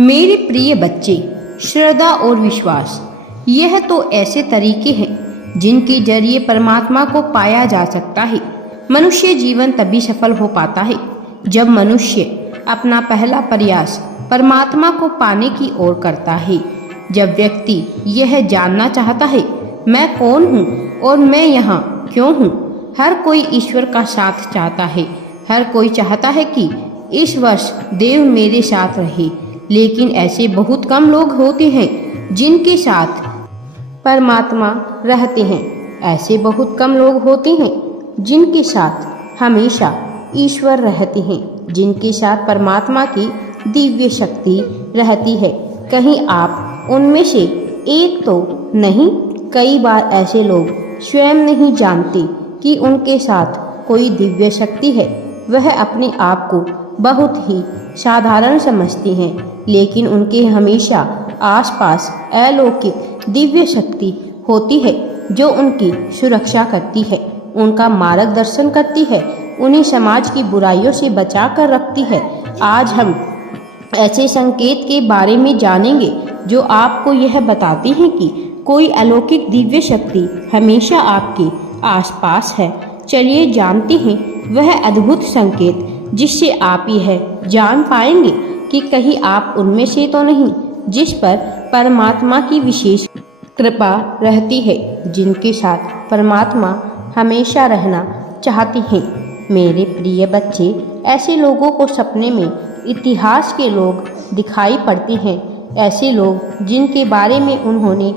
मेरे प्रिय बच्चे, श्रद्धा और विश्वास यह तो ऐसे तरीके हैं जिनके जरिए परमात्मा को पाया जा सकता है। मनुष्य जीवन तभी सफल हो पाता है जब मनुष्य अपना पहला प्रयास परमात्मा को पाने की ओर करता है। जब व्यक्ति यह जानना चाहता है मैं कौन हूँ और मैं यहाँ क्यों हूँ। हर कोई ईश्वर का साथ चाहता है। हर कोई चाहता है कि इस वर्ष देव मेरे साथ रहे, लेकिन ऐसे बहुत कम लोग होते हैं जिनके साथ परमात्मा रहते हैं। ऐसे बहुत कम लोग होते हैं जिनके साथ हमेशा ईश्वर रहते हैं, जिनके साथ परमात्मा की दिव्य शक्ति रहती है। कहीं आप उनमें से एक तो नहीं। कई बार ऐसे लोग स्वयं नहीं जानते कि उनके साथ कोई दिव्य शक्ति है। वह अपने आप को बहुत ही साधारण समझते हैं, लेकिन उनके हमेशा आसपास अलौकिक दिव्य शक्ति होती है जो उनकी सुरक्षा करती है, उनका मार्गदर्शन करती है, उन्हें समाज की बुराइयों से बचा कर रखती है। आज हम ऐसे संकेत के बारे में जानेंगे जो आपको यह बताते हैं कि कोई अलौकिक दिव्य शक्ति हमेशा आपके आसपास है। चलिए जानते हैं वह अद्भुत संकेत जिससे आप यह जान पाएंगे कि कहीं आप उनमें से तो नहीं जिस पर परमात्मा की विशेष कृपा रहती है, जिनके साथ परमात्मा हमेशा रहना चाहते हैं। मेरे प्रिय बच्चे, ऐसे लोगों को सपने में इतिहास के लोग दिखाई पड़ते हैं। ऐसे लोग जिनके बारे में उन्होंने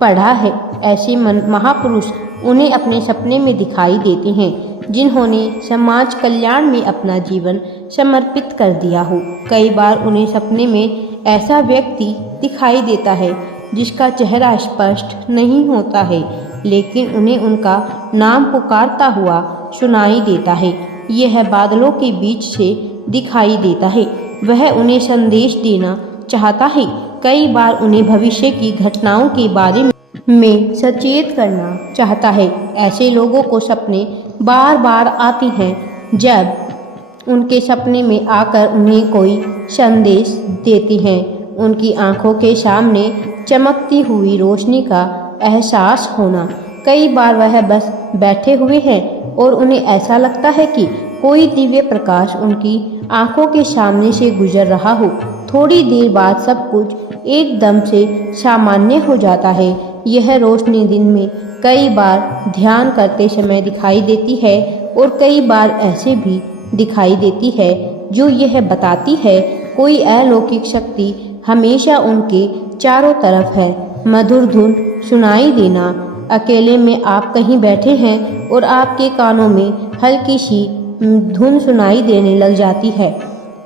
पढ़ा है, ऐसे महापुरुष उन्हें अपने सपने में दिखाई देते हैं जिन्होंने समाज कल्याण में अपना जीवन समर्पित कर दिया हो। कई बार उन्हें सपने में ऐसा व्यक्ति दिखाई देता है जिसका चेहरा स्पष्ट नहीं होता है, लेकिन उन्हें उनका नाम पुकारता हुआ सुनाई देता है। यह बादलों के बीच से दिखाई देता है। वह उन्हें संदेश देना चाहता है। कई बार उन्हें भविष्य की घटनाओं के बारे में सचेत करना चाहता है। ऐसे लोगों को सपने बार बार आते हैं जब उनके सपने में आकर उन्हें कोई संदेश देते हैं। उनकी आंखों के सामने चमकती हुई रोशनी का एहसास होना। कई बार वह बस बैठे हुए हैं और उन्हें ऐसा लगता है कि कोई दिव्य प्रकाश उनकी आंखों के सामने से गुजर रहा हो। थोड़ी देर बाद सब कुछ एकदम से सामान्य हो जाता है। यह रोशनी दिन में कई बार ध्यान करते समय दिखाई देती है और कई बार ऐसे भी दिखाई देती है जो यह बताती है कोई अलौकिक शक्ति हमेशा उनके चारों तरफ है। मधुर धुन सुनाई देना। अकेले में आप कहीं बैठे हैं और आपके कानों में हल्की सी धुन सुनाई देने लग जाती है।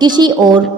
किसी और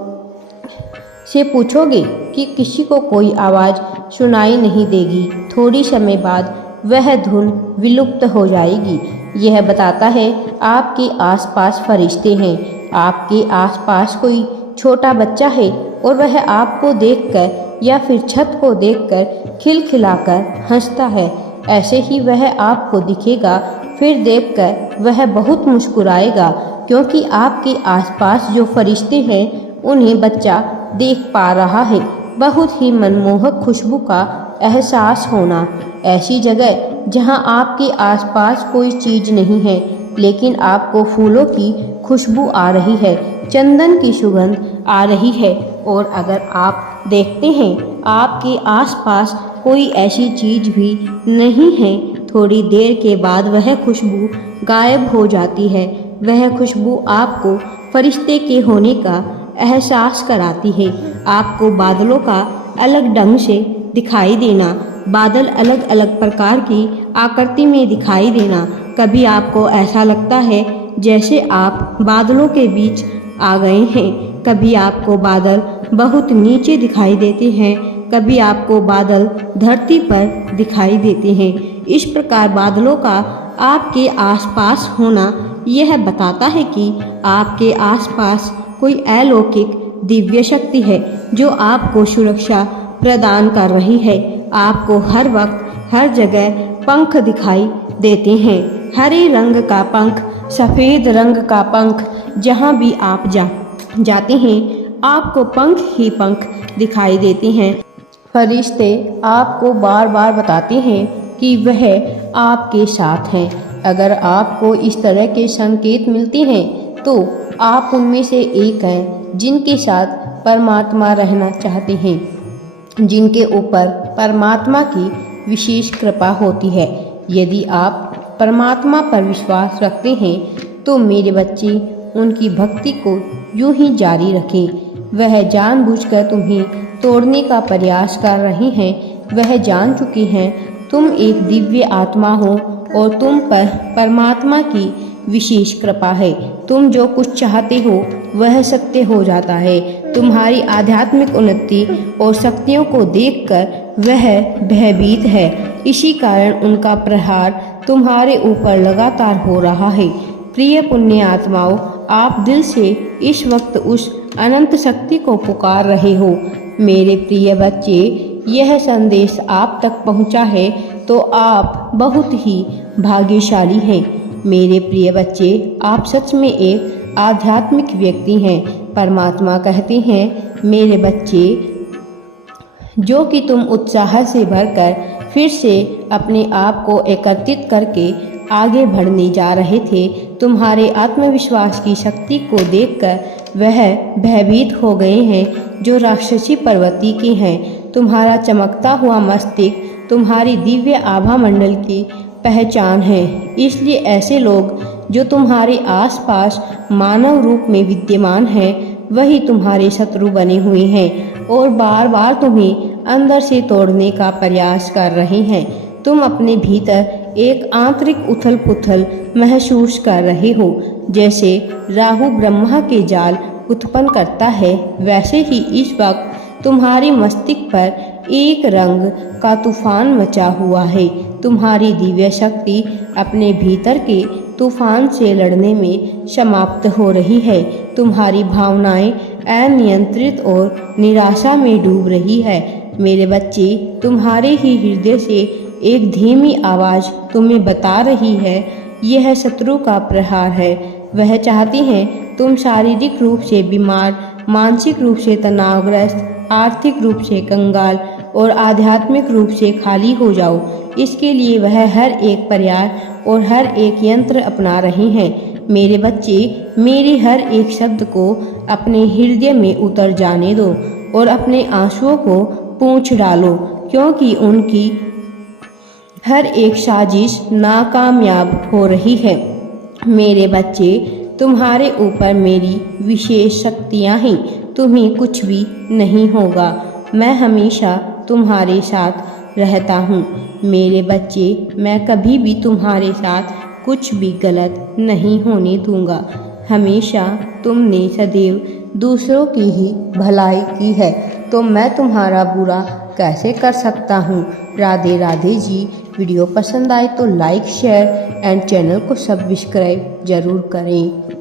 से पूछोगे कि किसी को कोई आवाज़ सुनाई नहीं देगी। थोड़ी समय बाद वह धुन विलुप्त हो जाएगी। यह बताता है आपके आसपास फरिश्ते हैं। आपके आसपास कोई छोटा बच्चा है और वह आपको देखकर या फिर छत को देखकर खिलखिलाकर हंसता है। ऐसे ही वह आपको दिखेगा, फिर देखकर वह बहुत मुस्कुराएगा, क्योंकि आपके आसपास जो फरिश्ते हैं उन्हें बच्चा देख पा रहा है। बहुत ही मनमोहक खुशबू का एहसास होना। ऐसी जगह जहां आपके आसपास कोई चीज़ नहीं है, लेकिन आपको फूलों की खुशबू आ रही है, चंदन की सुगंध आ रही है, और अगर आप देखते हैं आपके आसपास कोई ऐसी चीज़ भी नहीं है, थोड़ी देर के बाद वह खुशबू गायब हो जाती है। वह खुशबू आपको फरिश्ते के होने का एहसास कराती है। आपको बादलों का अलग ढंग से दिखाई देना, बादल अलग अलग प्रकार की आकृति में दिखाई देना। कभी आपको ऐसा लगता है जैसे आप बादलों के बीच आ गए हैं। कभी आपको बादल बहुत नीचे दिखाई देते हैं, कभी आपको बादल धरती पर दिखाई देते हैं। इस प्रकार बादलों का आपके आसपास होना यह बताता है कि आपके आसपास कोई अलौकिक दिव्य शक्ति है जो आपको सुरक्षा प्रदान कर रही है। आपको हर वक्त हर जगह पंख दिखाई देते हैं। हरे रंग का पंख, सफ़ेद रंग का पंख, जहाँ भी आप जाते हैं आपको पंख ही पंख दिखाई देते हैं। फरिश्ते आपको बार बार बताते हैं कि वह आपके साथ हैं। अगर आपको इस तरह के संकेत मिलते हैं तो आप उनमें से एक हैं जिनके साथ परमात्मा रहना चाहते हैं, जिनके ऊपर परमात्मा की विशेष कृपा होती है। यदि आप परमात्मा पर विश्वास रखते हैं तो मेरे बच्चे उनकी भक्ति को यूं ही जारी रखें। वह जानबूझकर तुम्हें तोड़ने का प्रयास कर रहे हैं। वह जान चुके हैं तुम एक दिव्य आत्मा हो और तुम पर परमात्मा की विशेष कृपा है। तुम जो कुछ चाहते हो वह सत्य हो जाता है। तुम्हारी आध्यात्मिक उन्नति और शक्तियों को देखकर वह भयभीत है। इसी कारण उनका प्रहार तुम्हारे ऊपर लगातार हो रहा है। प्रिय पुण्य आत्माओं, आप दिल से इस वक्त उस अनंत शक्ति को पुकार रहे हो। मेरे प्रिय बच्चे, यह संदेश आप तक पहुंचा है तो आप बहुत ही भाग्यशाली हैं। मेरे प्रिय बच्चे, आप सच में एक आध्यात्मिक व्यक्ति हैं। परमात्मा कहते हैं, मेरे बच्चे, जो कि तुम उत्साह से भरकर फिर से अपने आप को एकत्रित करके आगे बढ़ने जा रहे थे, तुम्हारे आत्मविश्वास की शक्ति को देखकर वह भयभीत हो गए हैं जो राक्षसी प्रवृत्ति के हैं। तुम्हारा चमकता हुआ मस्तिष्क तुम्हारी दिव्य आभा मंडल की पहचान है। इसलिए ऐसे लोग जो तुम्हारे आसपास मानव रूप में विद्यमान हैं, वही तुम्हारे शत्रु बने हुए हैं और बार बार तुम्हें अंदर से तोड़ने का प्रयास कर रहे हैं। तुम अपने भीतर एक आंतरिक उथल पुथल महसूस कर रहे हो। जैसे राहु ब्रह्मा के जाल उत्पन्न करता है, वैसे ही इस वक्त तुम्हारे मस्तिष्क पर एक रंग का तूफान मचा हुआ है। तुम्हारी दिव्य शक्ति अपने भीतर के तूफान से लड़ने में समाप्त हो रही है। तुम्हारी भावनाएं अनियंत्रित और निराशा में डूब रही है। मेरे बच्चे, तुम्हारे ही हृदय से एक धीमी आवाज़ तुम्हें बता रही है, यह शत्रु का प्रहार है। वह चाहते हैं तुम शारीरिक रूप से बीमार, मानसिक रूप से तनावग्रस्त, आर्थिक रूप से कंगाल और आध्यात्मिक रूप से खाली हो जाओ। इसके लिए वह हर एक प्रयास और हर एक यंत्र अपना रहे हैं। मेरे बच्चे, मेरे हर एक शब्द को अपने हृदय में उतर जाने दो और अपने आंसुओं को पोंछ डालो, क्योंकि उनकी हर एक साजिश नाकामयाब हो रही है। मेरे बच्चे, तुम्हारे ऊपर मेरी विशेष शक्तियाँ हैं। तुम्हें कुछ भी नहीं होगा। मैं हमेशा तुम्हारे साथ रहता हूँ। मेरे बच्चे, मैं कभी भी तुम्हारे साथ कुछ भी गलत नहीं होने दूंगा। हमेशा तुमने सदैव दूसरों की ही भलाई की है, तो मैं तुम्हारा बुरा कैसे कर सकता हूँ। राधे राधे जी। वीडियो पसंद आए तो लाइक, शेयर एंड चैनल को सब्सक्राइब जरूर करें।